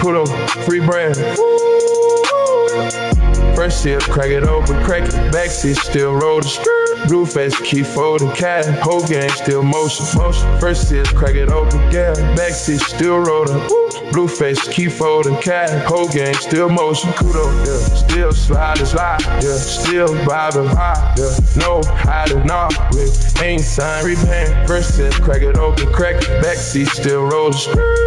Put up, free brand. First sip, crack it open, crack it. Backseat still rolling. Blue face, keep folding. Cat, whole gang still motion. First sip, crack it open, yeah. Backseat still rolling. Blue face, keep folding. Cat, whole gang still motion. Kudo, yeah. Still slide, yeah. Still vibing, yeah. No hiding, nah. Ain't signed, repaying. First sip, crack it open, crack it. Backseat still rolling.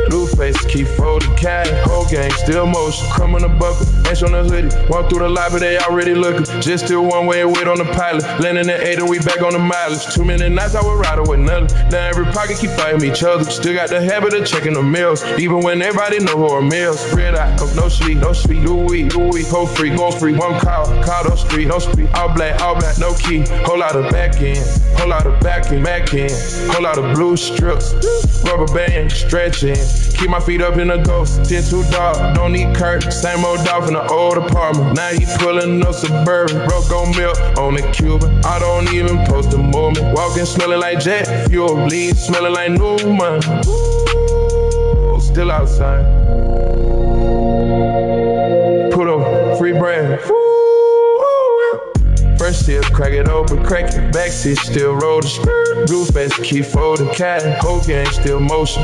Blue face, keep folding. Cat, whole gang still motion. Crumb in the bucket, ash on the hoodie. Walk through the lobby, they already looking. Just still one way and wait on the pilot. Landing at 8 and we back on the mileage. Too many nights I would ride with nothing. Now every pocket keep fighting each other. Still got the habit of checking the meals. Even when everybody know who are meals. Red eye, no sweet, Louis, whole free, go free. One call on street, all black, no key. Whole lot of back end, whole lot of back end, whole lot of blue strips. Rubber band, stretching. Keep my feet up in the ghost. 10 too dark, don't need curtains. Same old dog from the old apartment. Now he pulling up Suburban. Broke on milk on the Cuban. I don't even post a moment. Walking smelling like jet fuel. Lean smelling like new money. Ooh, still outside. Put up, free brand. First sip, crack it open, crack it. Backseat still rolling. Blue face, keep folding. Cat, whole gang still motion.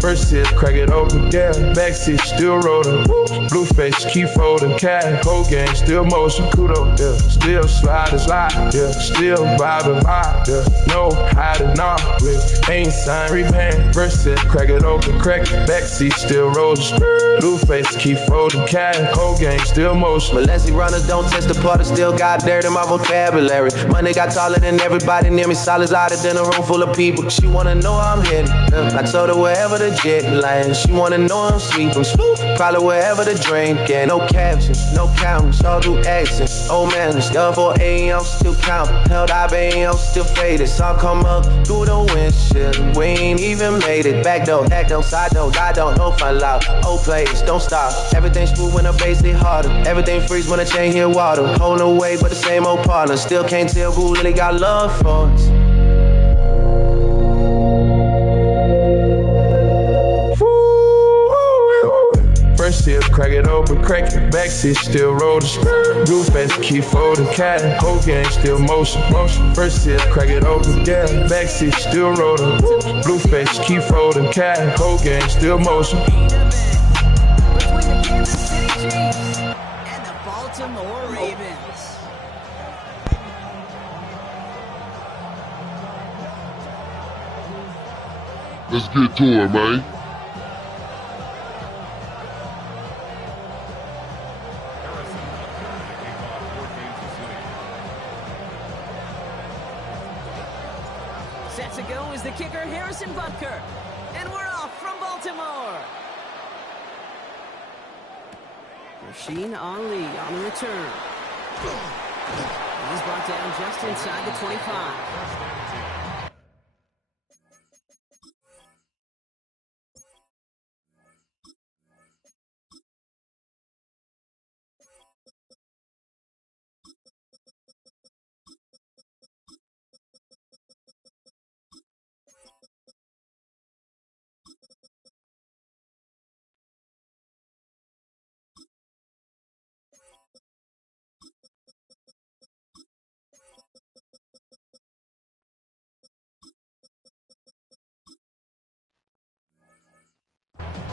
First sip, crack it open, yeah. Backseat still rolling. Blue face, keep folding. Cat, whole gang still motion. Kudo, yeah. Still slide, yeah. Still vibing, yeah. No hiding, nah. Ain't signed, repaying. First sip, crack it open, crack it. Backseat still rolling. Blue face, keep folding. Cat, whole gang still motion. Molesty runners don't test the part, still got dirt in my vocabulary. Money got taller than everybody near me, solids louder than a room full of people. She wanna know I'm headed. I told her wherever the jet land. She wanna know I'm sleeping. Probably wherever the drink and no captions, no countings, all do accents. Oh man, it's done for AM, still counting. Held IBM, still faded. Sun come up through the windshield. We ain't even made it. Back door, side door, I don't know if I loud. Old place, don't stop. Everything smooth when the bass hit harder. Everything freeze when the chain hit water. Hold no weight, but the same old partner. Still can't tell who really got love for us. First sip, crack it open, crack it. Backseat still rolling. Blue face, keep folding. Cat, whole gang still motion. First sip, crack it open, yeah. Backseat still rolling. Blue face, keep folding. Cat, whole gang still motion. Between the Kansas City Chiefs and the Baltimore Ravens. Let's get to it, man. Set to go is the kicker, Harrison Butker. And we're off from Baltimore. Rasheen Ali on the return. He's brought down just inside the 25.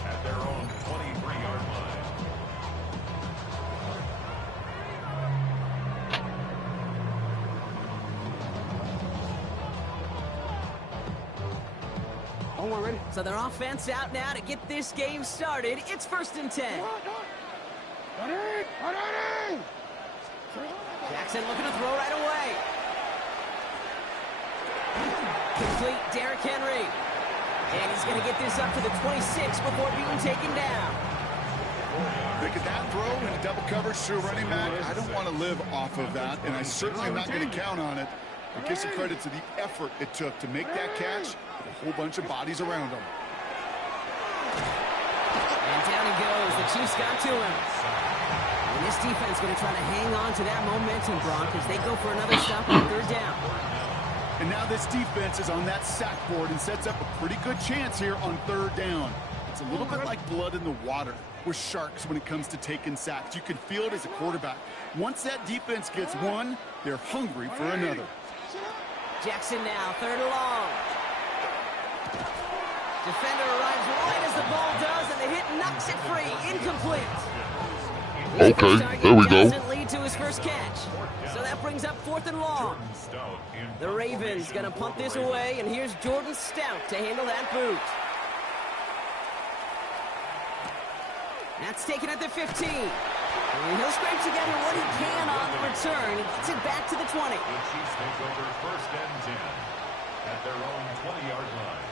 At their own 23-yard line. Oh, we're ready. So their offense out now to get this game started. It's 1st and 10. Jackson looking to throw right away. Complete, Derrick Henry. And he's going to get this up to the 26 before being taken down. Look at that throw and a double coverage to a running back. I don't want to live off of that, and I certainly am not going to count on it. But give some credit to the effort it took to make that catch with a whole bunch of bodies around him. And down he goes. The Chiefs got to him. And this defense is going to try to hang on to that momentum, Brock, as they go for another stop on 3rd down. And now this defense is on that sack board and sets up a pretty good chance here on 3rd down. It's a little bit like blood in the water with sharks when it comes to taking sacks. You can feel it as a quarterback. Once that defense gets one, they're hungry for another. Jackson now, 3rd and long. Defender arrives right as the ball does, and the hit knocks it free. Incomplete. Okay, there we go. Doesn't lead to his first catch. So that brings up 4th and long. The Ravens going to punt this away, and here's Jordan Stout to handle that boot. That's taken at the 15. And he'll scrape together what he can on the return. He gets it back to the 20. The Chiefs take over 1st and 10 at their own 20-yard line.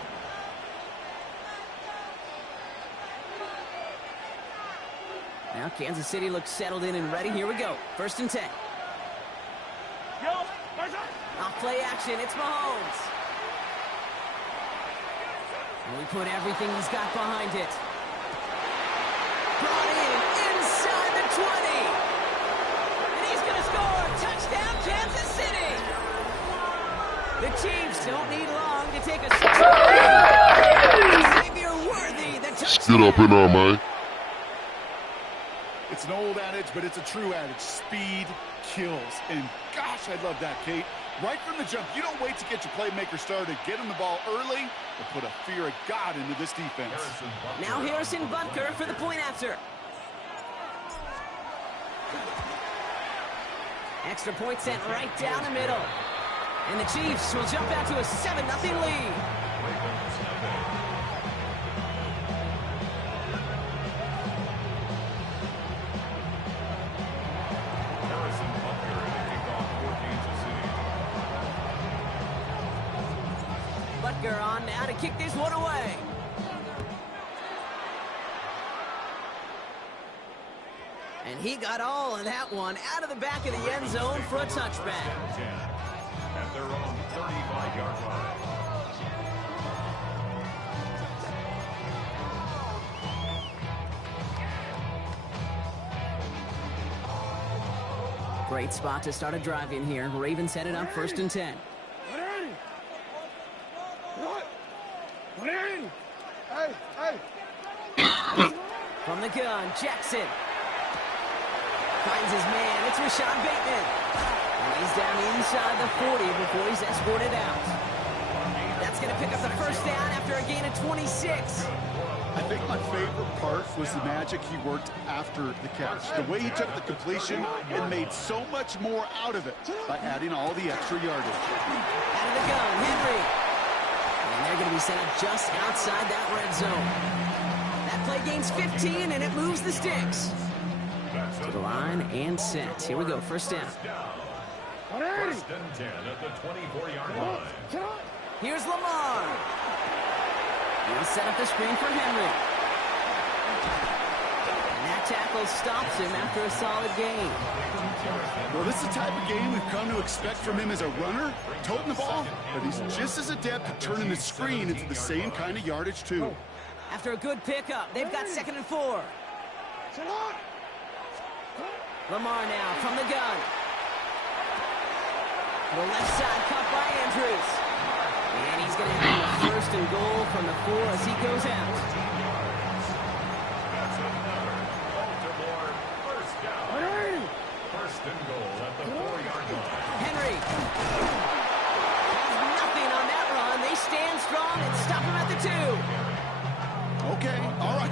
Now Kansas City looks settled in and ready. Here we go. 1st and 10. Off play action. It's Mahomes. And we put everything he's got behind it. Brought in inside the 20. And he's going to score. Touchdown, Kansas City. The Chiefs don't need long to take a 6-0 lead. Xavier Worthy, the touchdown. Get up in there, man. It's an old adage, but it's a true adage. Speed kills. And gosh, I love that, Kate. Right from the jump, you don't wait to get your playmaker started. Get him the ball early and put a fear of God into this defense. Now Harrison Butker for the point after. Extra point sent right down the middle. And the Chiefs will jump out to a 7-0 lead. Butker on now to kick this one away. And he got all of that one out of the back of the end zone for a touchback. At their own 35-yard line. Great spot to start a drive in here. Ravens headed up 1st and 10. From the gun, Jackson. Finds his man. It's Rashad Bateman. And he's down inside the 40 before he's escorted out. That's going to pick up the 1st down after a gain of 26. I think my favorite part was the magic he worked after the catch. The way he took the completion and made so much more out of it by adding all the extra yardage. Out of the gun, Henry. And they're going to be set up just outside that red zone. That play gains 15, and it moves the sticks. To the line and set. Here we go, 1st down. 1st and 10 at the 24-yard line. Here's Lamar. He'll set up the screen for Henry. And that tackle stops him after a solid gain. Well, this is the type of game we've come to expect from him as a runner, toting the ball, but he's just as adept at turning the screen into the same kind of yardage, too. After a good pickup, they've got 2nd and 4. Lamar now from the gun. The left side cut by Andrews. And he's going to have a 1st and goal from the 4 as he goes out. That's another Baltimore 1st down. 1st and goal at the 4-yard line. Henry has nothing on that run. They stand strong and stop him at the 2. Okay, all right.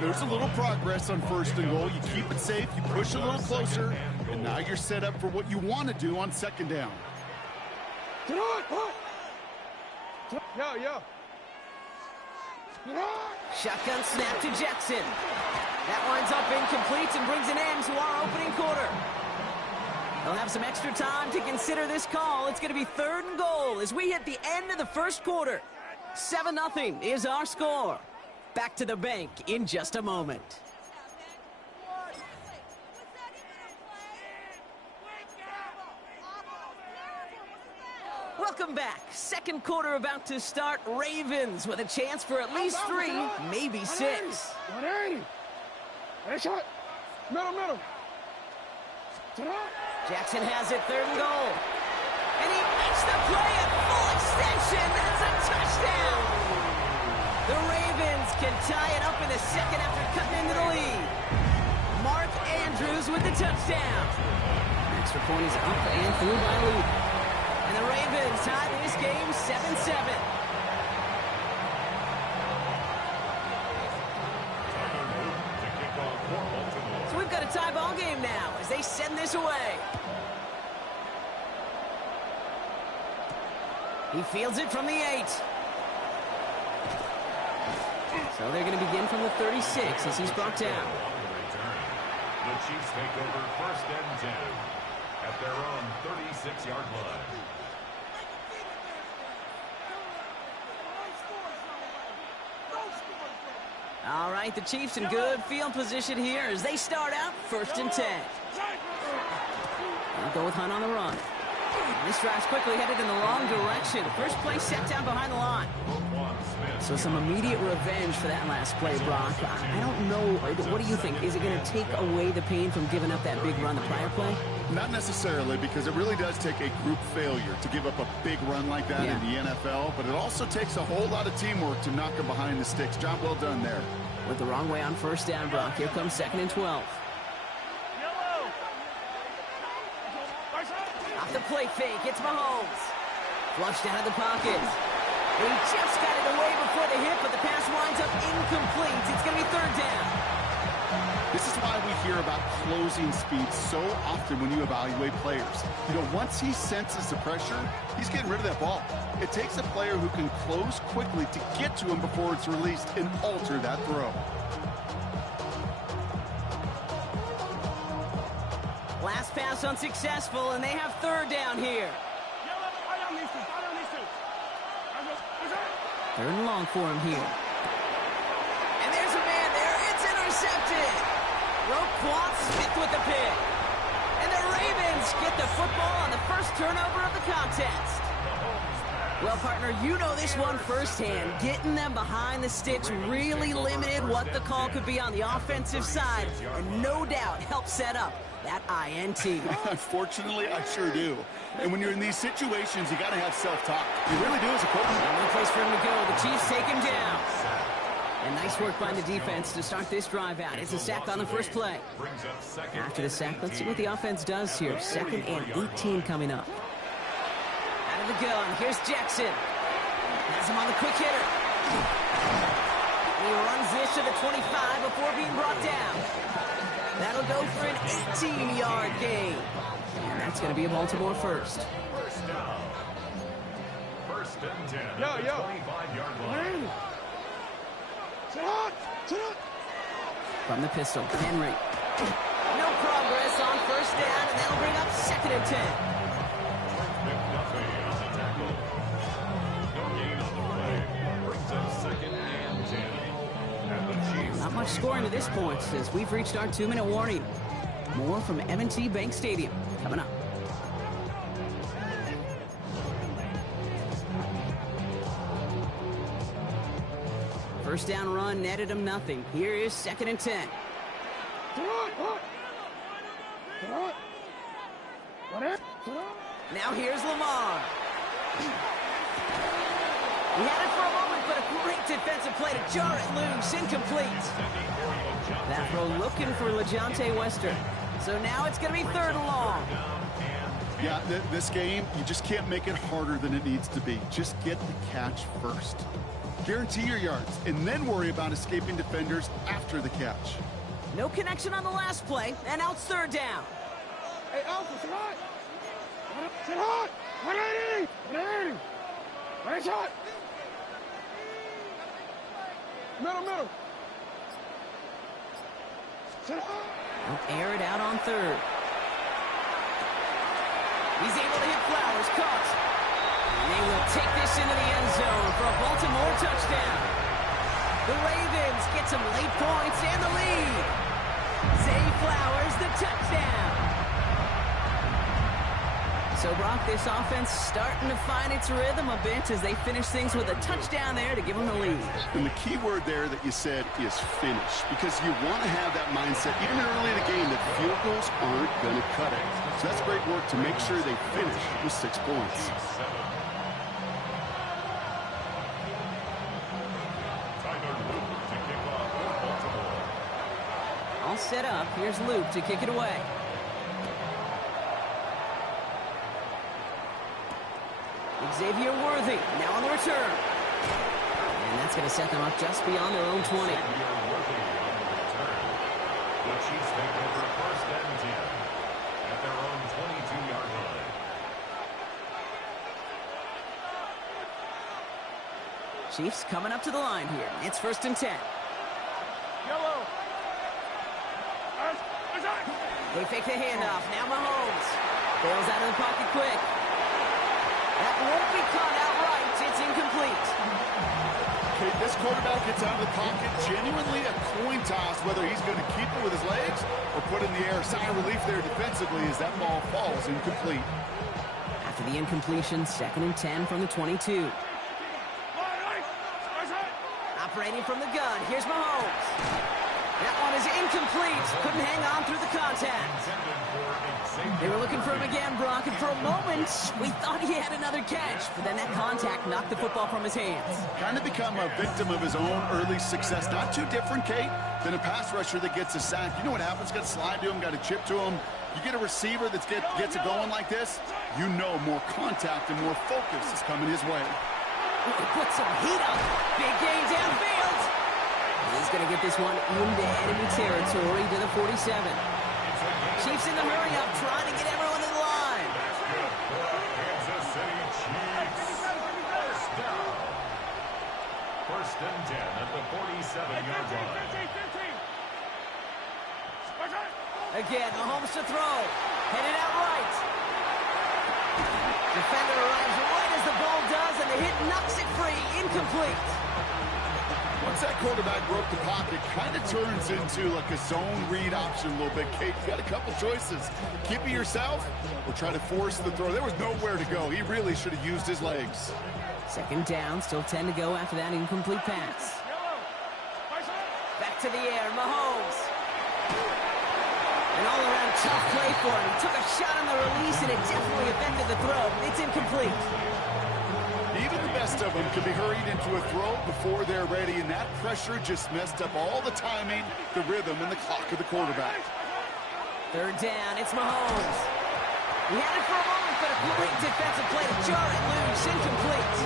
There's a little progress on 1st and goal. You keep it safe, you push a little closer, and now you're set up for what you want to do on 2nd down. Shotgun snap to Jackson. That winds up incomplete and brings an end to our opening quarter. They'll have some extra time to consider this call. It's going to be 3rd and goal as we hit the end of the 1st quarter. 7-0 is our score. Back to the bank in just a moment. Welcome back. 2nd quarter about to start. Ravens with a chance for at least 3, maybe 6. Middle. Jackson has it, 3rd and goal. And he makes the play at full extension. That's a touchdown. The Ravens can tie it up in the second after cutting into the lead. Mark Andrews with the touchdown. Extra point is up and through by Luke. And the Ravens tie this game 7-7. So we've got a tie ball game now as they send this away. He fields it from the 8. So they're going to begin from the 36 as he's brought down. The Chiefs take over 1st and 10 at their own 36-yard line. All right, the Chiefs in good field position here as they start out 1st and 10. They'll go with Hunt on the run. This drive's quickly headed in the wrong direction. First play set down behind the line. So some immediate revenge for that last play, Brock. I don't know. What do you think? Is it going to take away the pain from giving up that big run the prior play? Not necessarily, because it really does take a group failure to give up a big run like that in the NFL, but it also takes a whole lot of teamwork to knock him behind the sticks. Job well done there. Went the wrong way on 1st down, Brock. Here comes 2nd and 12. Off the play fake, it's Mahomes. Flushed out of the pocket. He just got it away before the hit, but the pass winds up incomplete. It's going to be 3rd down. This is why we hear about closing speed so often when you evaluate players. You know, once he senses the pressure, he's getting rid of that ball. It takes a player who can close quickly to get to him before it's released and alter that throw. Last pass unsuccessful, and they have 3rd down here. 3rd and long for him here. And there's a man there. It's intercepted. Roquan Smith with the pick. And the Ravens get the football on the first turnover of the contest. Well, partner, you know this one firsthand. Getting them behind the sticks really limited what the call could be on the offensive side, and no doubt helped set up that INT. Unfortunately, I sure do. And when you're in these situations, you got to have self-talk. You really do as a quarterback. No place for him to go. The Chiefs take him down. And nice work by the defense to start this drive out. It's a sack on the first play. After the sack, let's see what the offense does here. 2nd and 18 coming up. Out of the gun, here's Jackson. Has him on the quick hitter. He runs this to the 25 before being brought down. That'll go for an 18-yard gain. And that's going to be a Baltimore first. 1st down. 1st and 10 at the 25-yard line. From the pistol, Henry. No progress on 1st down, and that'll bring up 2nd and 10. McDuffie on the tackle. No gain on the play. Brings up 2nd and 10. And the Chiefs. Not much scoring to this point as we've reached our 2-minute warning. More from M&T Bank Stadium coming up. First down run netted him nothing. Here is 2nd and 10. Now here's Lamar. He had it for a moment, but a great defensive play to jar it loose. Incomplete. That throw looking for LeJontay Western. So now it's going to be 3rd and long. Yeah, this game, you just can't make it harder than it needs to be. Just get the catch first. Guarantee your yards, and then worry about escaping defenders after the catch. No connection on the last play, and now it's 3rd down. Hey, Alpha, sit hot! Sit hot! 180! 180! Right shot! Middle! Sit hot! They'll air it out on 3rd. He's able to hit Flowers, caught. And they will take this into the end zone for a Baltimore touchdown. The Ravens get some late points and the lead. Zay Flowers, the touchdown. So, Brock, this offense starting to find its rhythm a bit as they finish things with a touchdown there to give them the lead. And the key word there that you said is finish, because you want to have that mindset even early in the game that field goals aren't going to cut it. So that's great work to make sure they finish with 6 points. Tyler Luke set up. Here's Luke to kick it away. Xavier Worthy now on the return. And that's going to set them up just beyond their own 20. Xavier Worthy on the return. The Chiefs take over first and 10 at their own 22-yard line. Chiefs coming up to the line here. It's first and 10. Yellow. They fake the handoff. Now Mahomes bails out of the pocket quick. That won't be caught outright. It's incomplete. Okay, this quarterback gets out of the pocket. Genuinely a coin toss whether he's going to keep it with his legs or put it in the air. Sign of relief there defensively as that ball falls incomplete. After the incompletion, second and 10 from the 22. Operating from the gun. Here's Mahomes. That one is incomplete. Couldn't hang on through the contact. They were looking for him again, Brock, and for a moment, we thought he had another catch, but then that contact knocked the football from his hands. Kind of become a victim of his own early success. Not too different, Kate, than a pass rusher that gets a sack. You know what happens? Got to slide to him, got to chip to him. You get a receiver that gets it going like this, you know more contact and more focus is coming his way. Put some heat up. Big gain downfield. He's going to get this one into enemy territory to the 47. Chiefs in the hurry up, trying to get everyone in the line. Kansas City Chiefs. First down. First and 10 at the 47-yard line. Again, Mahomes to throw. Headed out right. Defender arrives right as the ball does, and the hit knocks it free. Incomplete. Once that quarterback broke the pocket, kind of turns into like a zone read option a little bit. Kate, you got a couple choices. Keep it yourself or try to force the throw. There was nowhere to go. He really should have used his legs. Second down, still 10 to go after that incomplete pass. Back to the air, Mahomes. An all-around tough play for him. He took a shot on the release, and it definitely affected the throw. It's incomplete. Even the best of them can be hurried into a throw before they're ready, and that pressure just messed up all the timing, the rhythm, and the clock of the quarterback. Third down, it's Mahomes. He had it for a moment, but a great defensive play to jar it loose. Incomplete.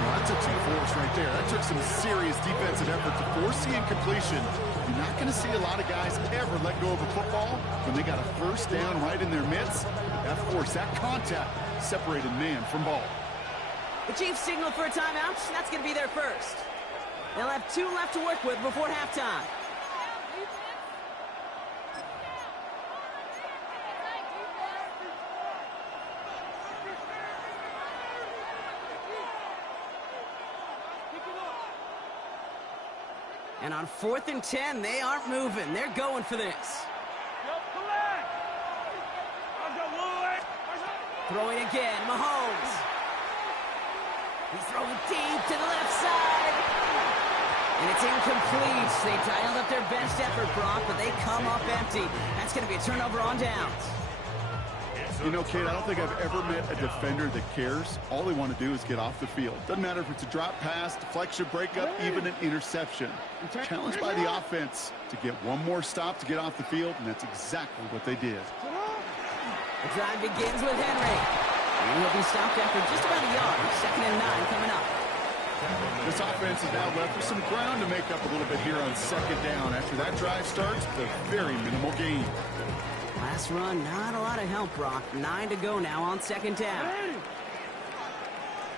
Well, that took some force right there. That took some serious defensive effort to force the incompletion. You're not going to see a lot of guys ever let go of a football when they got a first down right in their midst. That force, that contact, separated man from ball. The Chiefs signal for a timeout. That's going to be their first. They'll have 2 left to work with before halftime. And on 4th and 10, they aren't moving. They're going for this. Throwing again, Mahomes. He's throwing deep to the left side. And it's incomplete. They dialed up their best effort, Brock, but they come up empty. That's going to be a turnover on downs. You know, Kate, I don't think I've ever met a defender that cares. All they want to do is get off the field. Doesn't matter if it's a drop pass, deflection, breakup, even an interception. Challenged by the offense to get one more stop to get off the field, and that's exactly what they did. The drive begins with Henry. And he'll be stopped after just about a yard. 2nd and 9 coming up. This offense is now left with some ground to make up a little bit here on 2nd down. After that drive starts, the very minimal gain. Last run, not a lot of help, Brock. 9 to go now on 2nd down.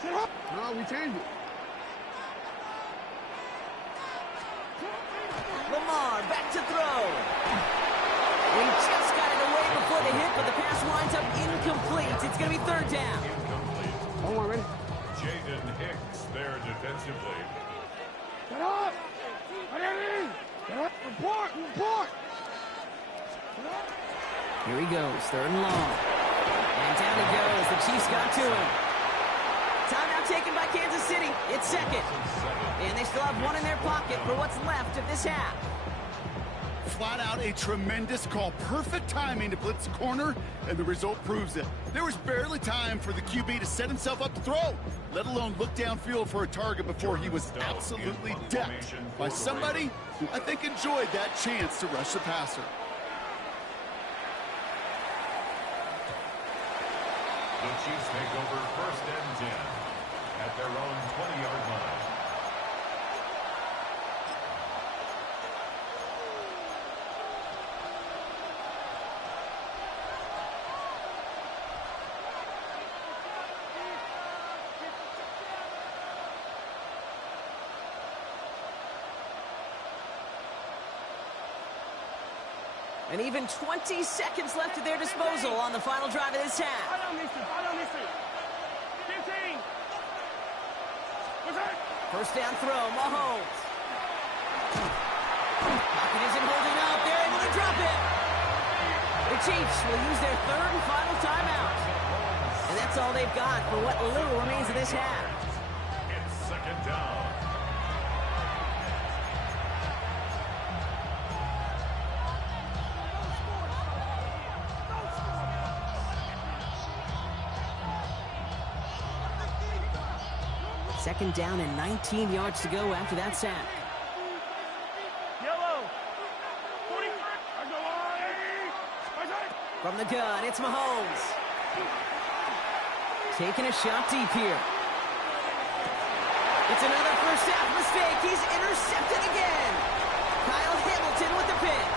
No, we changed it. Lamar back to throw. He just got it away before the hit, but the pass winds up incomplete. It's going to be 3rd down. Hold on, ready? Jaden Hicks there defensively. Get up! Ready? Get up! Report! Report! Here he goes, 3rd and long. And down he goes. The Chiefs got to him. Timeout taken by Kansas City. It's 2nd. And they still have 1 in their pocket for what's left of this half. flat out a tremendous call. Perfect timing to blitz the corner, and the result proves it. There was barely time for the QB to set himself up to throw, let alone look downfield for a target before he was absolutely decked by somebody who I think enjoyed that chance to rush the passer. The Chiefs take over 1st and 10 at their own 20-yard line. And even 20 seconds left at their disposal on the final drive of this half. 15. What's that? First down throw, Mahomes. Pocket isn't holding up. They're able to drop it. The Chiefs will use their 3rd and final timeout. And that's all they've got for what little remains of this half. It's 2nd down. Second down and 19 yards to go after that sack. Yellow. 40. From the gun, it's Mahomes. Taking a shot deep here. It's another first half mistake. He's intercepted again. Kyle Hamilton with the pick.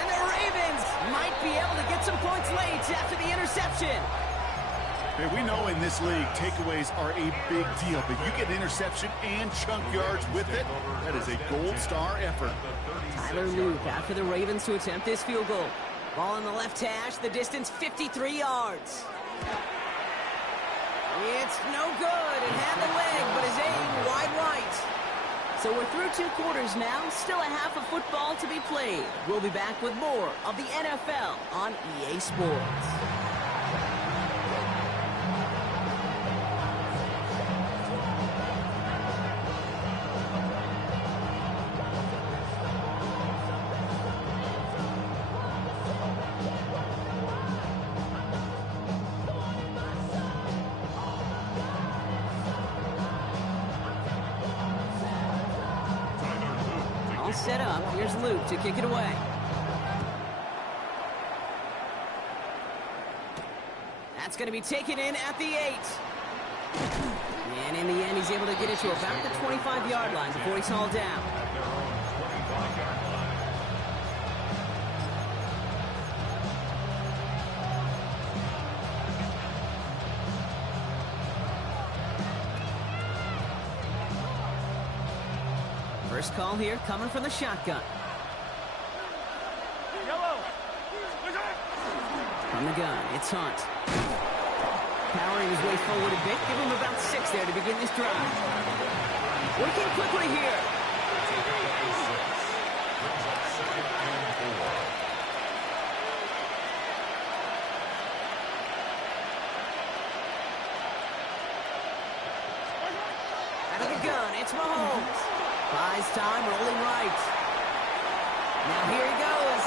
And the Ravens might be able to get some points late after the interception. Hey, we know in this league, takeaways are a big deal, but you get interception and chunk yards with it. That is a gold star effort. Tyler Luke after the Ravens to attempt this field goal. Ball on the left hash, the distance 53 yards. It's no good. It had the leg, but his aim wide right. So we're through 2 quarters now. Still a half of football to be played. We'll be back with more of the NFL on EA Sports. Set up. Here's Luke to kick it away. That's going to be taken in at the 8. And in the end, he's able to get it to about the 25-yard line before he's hauled down. At their own 25-yard line. First call here coming from the shotgun. Yellow. From the gun, it's Hunt. Powering his way forward a bit. Give him about 6 there to begin this drive. Working quickly here. Out of the gun, it's Mahomes. Buys time, rolling right. Now here he goes.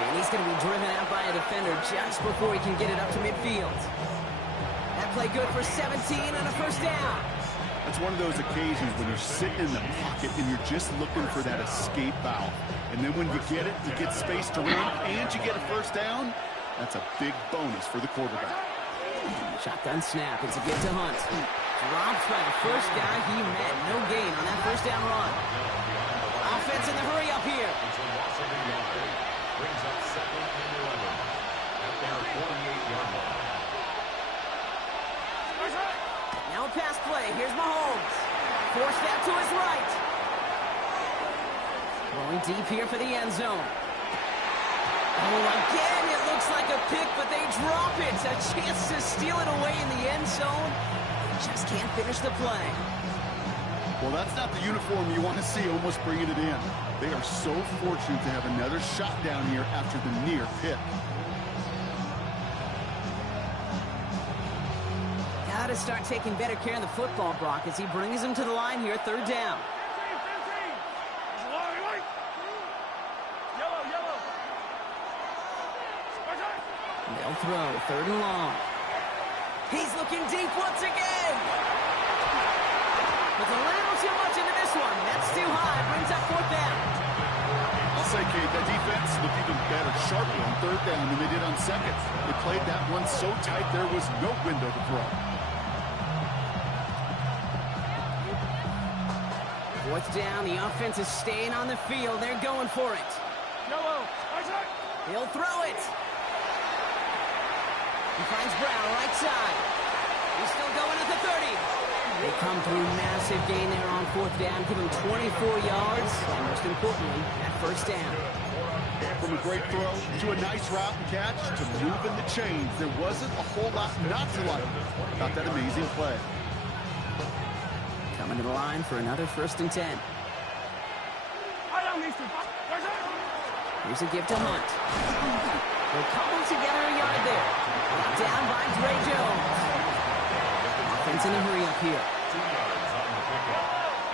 And he's going to be driven out by a defender just before he can get it up to midfield. That play good for 17 and a first down. That's one of those occasions when you're sitting in the pocket and you're just looking for that escape valve. And then when you get it, you get space to run and you get a first down. That's a big bonus for the quarterback. Shotgun snap. It's a give to Hunt. Dropped by the first guy he met. No gain on that first down run. Offense in the hurry up here. It's a loss of a yard. Brings up 2nd and 11 at their 48-yard line. Now a pass play. Here's Mahomes. Forced that to his right. Going deep here for the end zone. Oh, again, it looks like a pick, but they drop it. A chance to steal it away in the end zone. Just can't finish the play. Well, that's not the uniform you want to see almost bringing it in. They are so fortunate to have another shot down here after the near pick. Got to start taking better care of the football, Brock, as he brings him to the line here, 3rd down. 15. throw, 3rd and long. He's looking deep once again. With a little too much into this one. That's too high. Brings up 4th down. I'll say, Kate, that defense looked even better, sharper on 3rd down than they did on 2nd. They played that one so tight there was no window to throw. 4th down. The offense is staying on the field. They're going for it. He'll throw it. He finds Brown right side. He's still going at the 30. They come through massive gain there on 4th down. Give him 24 yards. And most importantly, that 1st down. From a great throw to a nice route and catch to moving the chains. There wasn't a whole lot not to like about that amazing play. Coming to the line for another 1st and 10. Here's a gift to Hunt. They'll cobble together a yard there. Down by Dre Jones. Offense in a hurry up here. 2 yards on the pickup.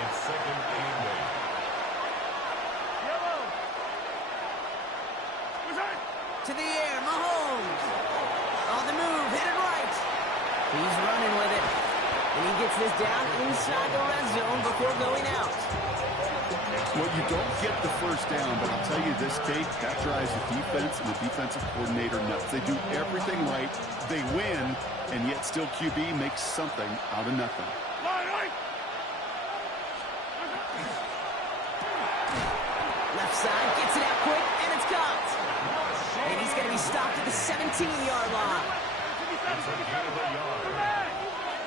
It's 2nd and 8. To the air, Mahomes. On the move, hit it right. He's running with it. And he gets this down inside the red zone before going out. Well, you don't get the 1st down, but I'll tell you this, Kate, that drives the defense and the defensive coordinator nuts. They do everything right. They win, and yet still QB makes something out of nothing. Left side, gets it out quick, and it's caught. And he's going to be stopped at the 17-yard line. It's a gain of a yard.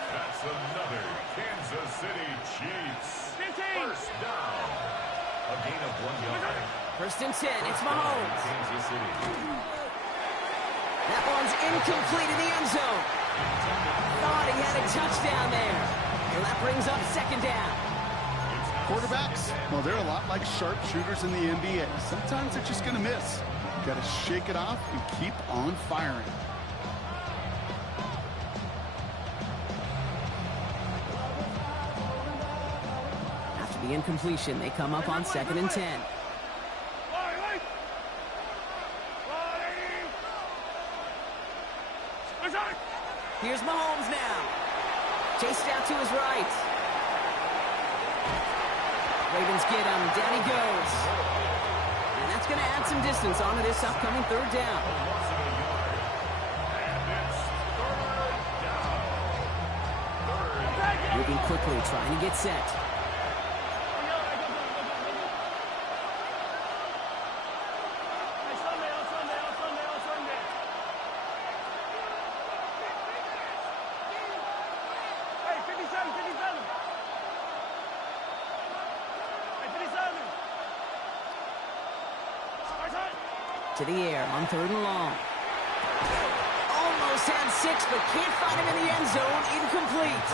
That's another Kansas City Chiefs 1st down. A gain of 1 yard. 1st and 10, it's Mahomes. Kansas City. That one's incomplete in the end zone. Thought he had a touchdown there. And that brings up 2nd down. Quarterbacks, well, they're a lot like sharpshooters in the NBA. Sometimes they're just going to miss. Got to shake it off and keep on firing. The incompletion, they come up on 2nd and 10. Here's Mahomes now. Chased out to his right. Ravens get him. Down he goes. And that's going to add some distance onto this upcoming 3rd down. Moving quickly, trying to get set. To the air on 3rd and long. Almost had 6, but can't find him in the end zone. Incomplete.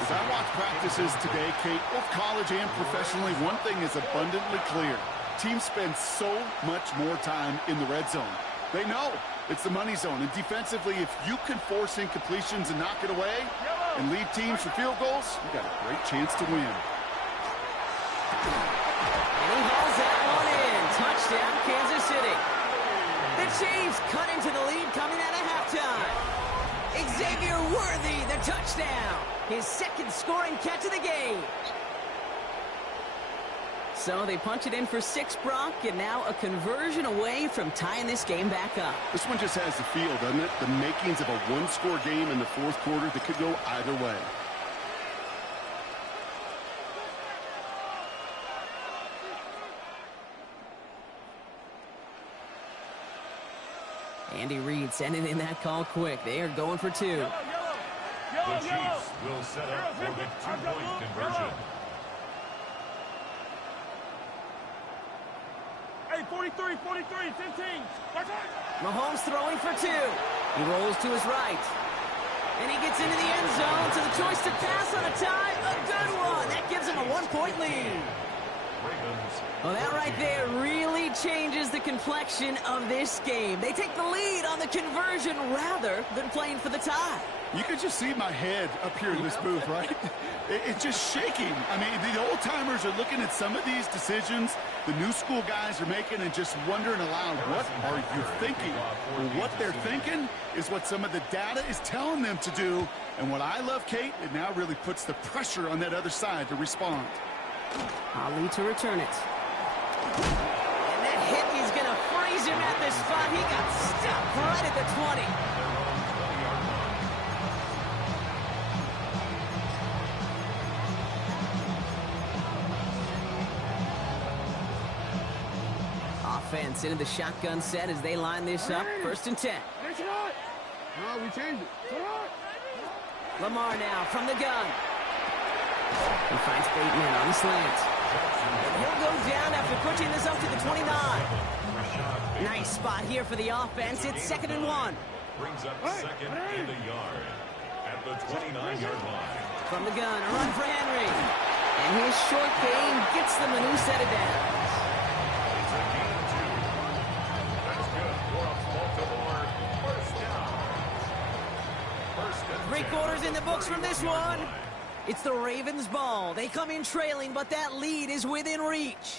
As I watch practices today, Kate, both college and professionally, one thing is abundantly clear. Teams spend so much more time in the red zone. They know it's the money zone. And defensively, if you can force incompletions and knock it away and lead teams for field goals, you got a great chance to win. And he hauls that one in. Touchdown, Kansas City. The Chiefs cut into the lead coming out of halftime. Xavier Worthy, the touchdown. His 2nd scoring catch of the game. So they punch it in for 6, Brock, and now a conversion away from tying this game back up. This one just has the feel, doesn't it? The makings of a one-score game in the 4th quarter that could go either way. Andy Reid sending in that call quick. They are going for 2. The Chiefs will set up for the 2-point conversion. Hey, 43, 15. Mahomes throwing for 2. He rolls to his right. And he gets into the end zone to the choice to pass on a time. A good one. That gives him a 1-point lead. Well, that right there really changes the complexion of this game. They take the lead on the conversion rather than playing for the tie. You can just see my head up here in this booth, right? It's just shaking. I mean, the old-timers are looking at some of these decisions the new school guys are making and just wondering aloud, what are you thinking? Well, what they're thinking is what some of the data is telling them to do. And what I love, Kate, it now really puts the pressure on that other side to respond. Ali to return it. And that hit is going to freeze him at this spot. He got stuck right at the 20. Offense into the shotgun set as they line this up. 1st and 10. No, we changed it. Lamar now from the gun. He finds Bateman on the slant. He'll go down after pushing this up to the 29. Nice spot here for the offense. It's 2nd and 1. Brings up 2nd and a yard at the 29-yard line. From the gun, a run for Henry. And his short game gets them a new set of downs. It's a gain of 2. That's good for a Baltimore first down. First and 3 quarters in the books from this one. It's the Ravens' ball. They come in trailing, but that lead is within reach.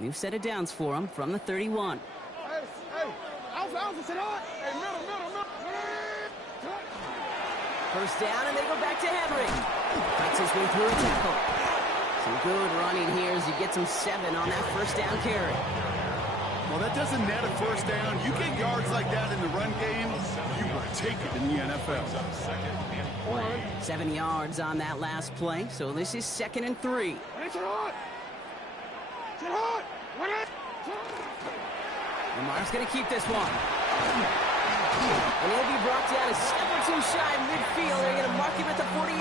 New set of downs for him from the 31. Hey, Alpha, sit on. Hey, middle. 1st down, and they go back to Henry. Fights his way through a tackle. Some good running here as he gets him 7 on that 1st down carry. Well, that doesn't net a 1st down. You get yards like that in the run game, you will take it in the NFL. 7 yards on that last play, so this is 2nd and 3. Sit on. Lamar's going to keep this one. And he'll be brought down a step or 2 shy of midfield. They're going to mark him at the 48.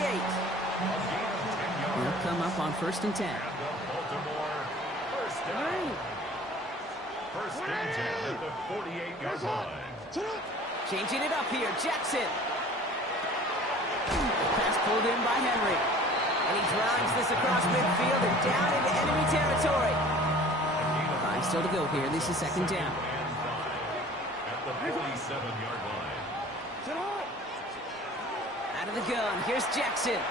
He'll come up on 1st and 10. Baltimore first down. 1st and 10 at the 48-yard line. Changing it up here, Jackson. Pass pulled in by Henry. And he drives this across midfield and down into enemy territory. 5 still to go here. This is 2nd down. At the 47-yard line. Out of the gun, here's Jackson.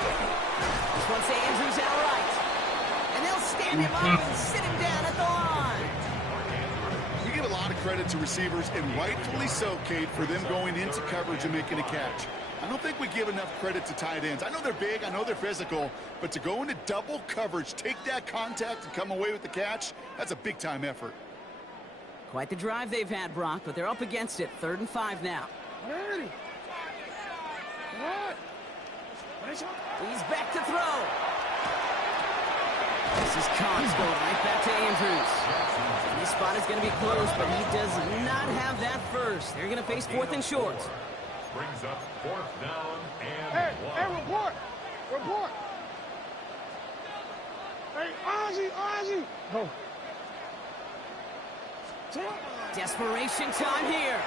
This one's to Andrews outright. And they'll stand him up and sit him down at the line. We give a lot of credit to receivers, and rightfully so, Kate, for them going into coverage and making a catch. I don't think we give enough credit to tight ends. I know they're big, I know they're physical, but to go into double coverage, take that contact, and come away with the catch, that's a big-time effort. Quite the drive they've had, Brock, but they're up against it. 3rd and 5 now. He's back to throw. This is Cox going right back to Andrews. And this spot is going to be close, but he does not have that first. They're going to face 4th and short. Brings up 4th down and Hey, 1. report. Hey, Ozzy. Go. Desperation time here.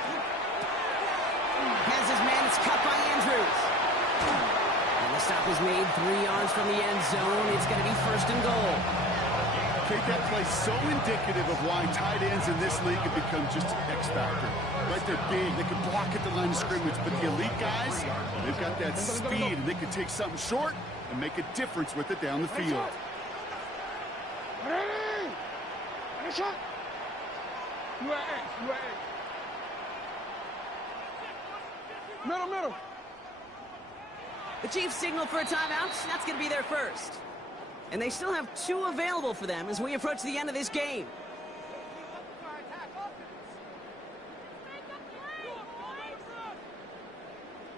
Has his man, it's cut by Andrews. And the stop is made 3 yards from the end zone. It's going to be 1st and goal. Kate, that play's so indicative of why tight ends in this league have become just an X factor. Right, they're big, they can block at the line of scrimmage, but the elite guys, they've got that speed, and they can take something short and make a difference with it down the field. Middle. The Chiefs signal for a timeout. That's going to be their first. And they still have 2 available for them as we approach the end of this game.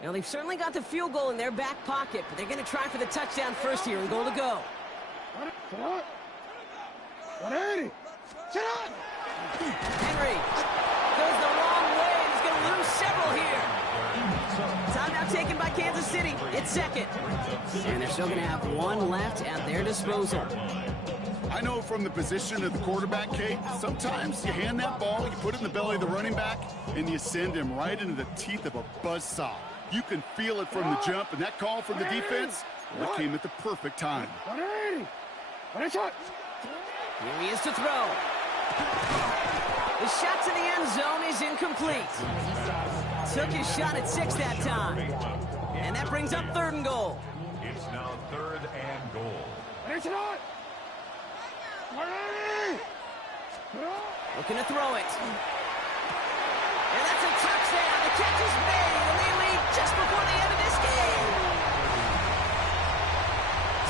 Now, they've certainly got the field goal in their back pocket, but they're going to try for the touchdown first here and goal to go. Henry goes the wrong way. He's going to lose several here. Timeout taken by by Kansas City. It's second. And they're still going to have one left at their disposal. I know from the position of the quarterback, Kate, sometimes you hand that ball, you put it in the belly of the running back, and you send him right into the teeth of a buzzsaw. You can feel it from the jump, and that call from the defense, well, it came at the perfect time. 180. 180 shot. Here he is to throw. The shot to the end zone is incomplete. Took his shot at 6 that time. And that brings up 3rd and goal. It's now 3rd and goal. 180 shot. 180. Looking to throw it. And that's a touchdown. The catch is made, and they lead just before the end of this game.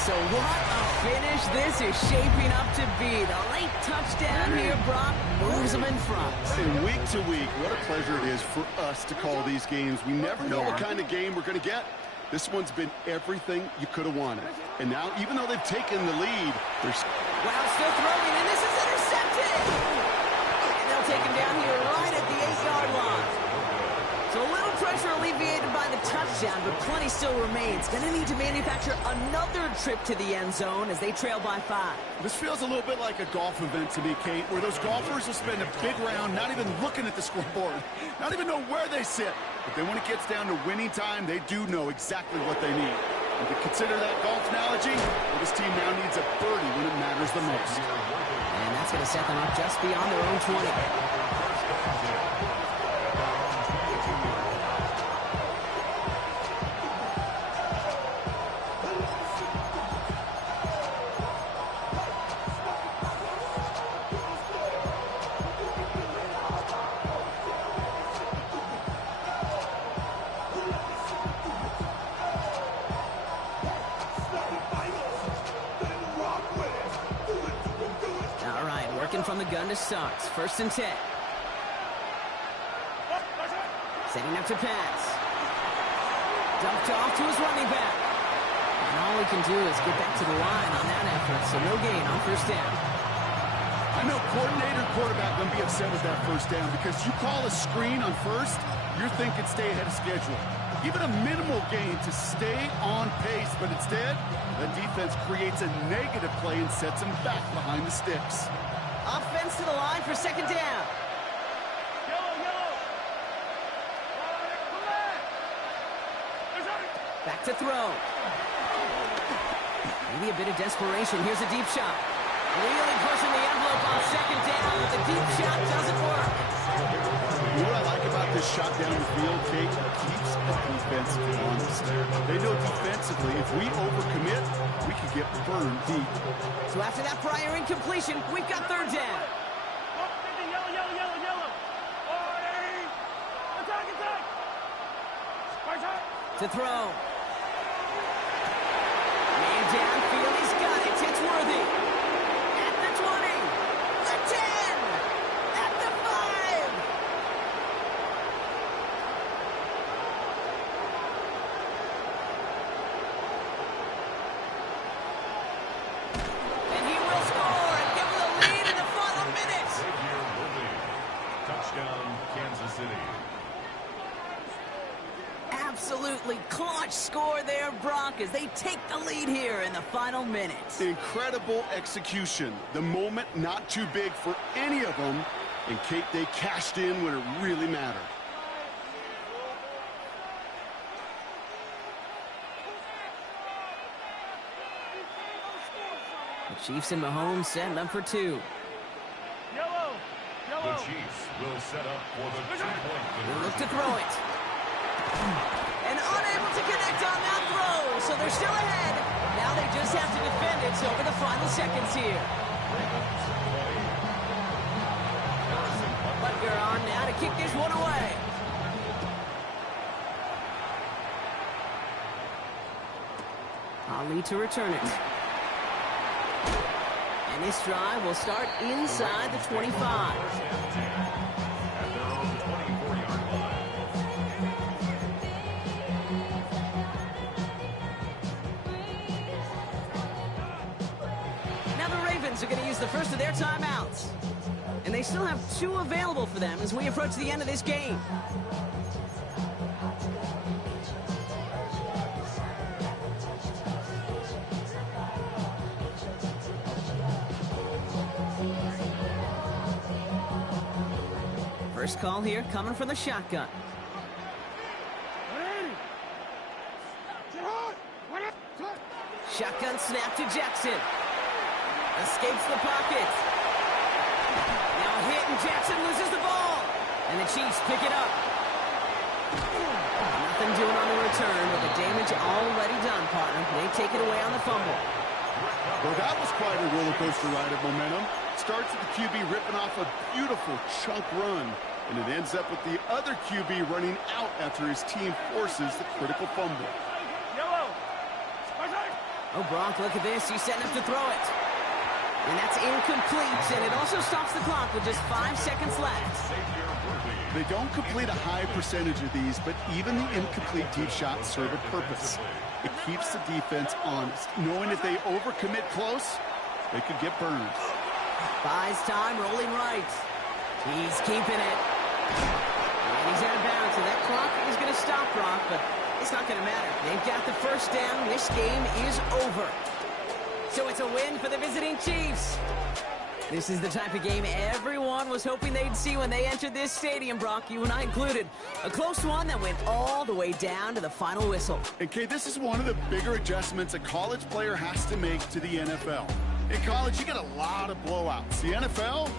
So what a finish this is shaping up to be. The late touchdown here, Brock, moves them in front. And week to week, what a pleasure it is for us to call these games. We never know what kind of game we're going to get. This one's been everything you could have wanted. And now, even though they've taken the lead, they're... Wow, still throwing, and this is intercepted! And they'll take him down here right at the 8-yard line. So a little pressure alleviated by the touchdown, but plenty still remains. Going to need to manufacture another trip to the end zone as they trail by 5. This feels a little bit like a golf event to me, Kate, where those golfers will spend a big round not even looking at the scoreboard, not even know where they sit. But then when it gets down to winning time, they do know exactly what they need. And to consider that golf analogy, well, this team now needs a birdie when it matters the most. And that's going to set them up just beyond their own 20. From the gun to start. 1st and 10. Setting up to pass. Dumped off to his running back. And all he can do is get back to the line on that effort, so no gain on 1st down. I know coordinator and quarterback going to be upset with that 1st down because you call a screen on 1st, you're thinking stay ahead of schedule. Even a minimal gain to stay on pace, but instead, the defense creates a negative play and sets them back behind the sticks. Offense to the line for 2nd down. Back to throw. Maybe a bit of desperation. Here's a deep shot. Really pushing the envelope on 2nd down, but the deep shot doesn't work. You know what I like about this shot down the field, Kate? It keeps the defense honest. They know defensively, if we overcommit, we could get burned deep. So after that prior incompletion, we've got 3rd down. To throw. Man downfield, he's got it. It's Worthy. At the 20. The 10. At the 5. And he will score and give them the lead in the final minutes. Touchdown, Kansas City. Absolutely clutch score there, Brock, as they take the lead here in the final minutes. Incredible execution. The moment not too big for any of them. And Kate, they cashed in when it really mattered. The Chiefs and Mahomes setting up for 2. The Chiefs will set up for the 2-point They look to throw it. And unable to connect on that throw, so they're still ahead. Now they just have to defend it over the final seconds here. Butker on now to kick this one away. Ali to return it. And this drive will start inside the 25. Are going to use the first of their timeouts. And they still have 2 available for them as we approach the end of this game. First call here coming from the shotgun. 180. Sit hard. 180. Shotgun snap to Jackson. Escapes the pocket. Now a hit and Jackson loses the ball. And the Chiefs pick it up. Nothing doing on the return, but the damage already done, partner. They take it away on the fumble. Well, that was quite a roller coaster ride of momentum. Starts with the QB ripping off a beautiful chunk run, and it ends up with the other QB running out after his team forces the critical fumble. Oh, Bronk, look at this. He's setting up to throw it. And that's incomplete, and it also stops the clock with just 5 seconds left. They don't complete a high percentage of these, but even the incomplete deep shots serve a purpose. It keeps the defense honest, knowing if they overcommit close, they could get burned. Buys time, rolling right. He's keeping it. And he's out of bounds, and that clock is going to stop, Brock, but it's not going to matter. They've got the first down. This game is over. So it's a win for the visiting Chiefs. This is the type of game everyone was hoping they'd see when they entered this stadium, Brock, you and I included. A close one that went all the way down to the final whistle. And Kay, this is one of the bigger adjustments a college player has to make to the NFL. In college, you get a lot of blowouts. The NFL,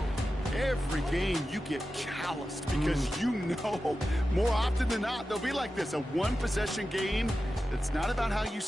every game you get calloused because you know more often than not they'll be like this, a one-possession game that's not about how you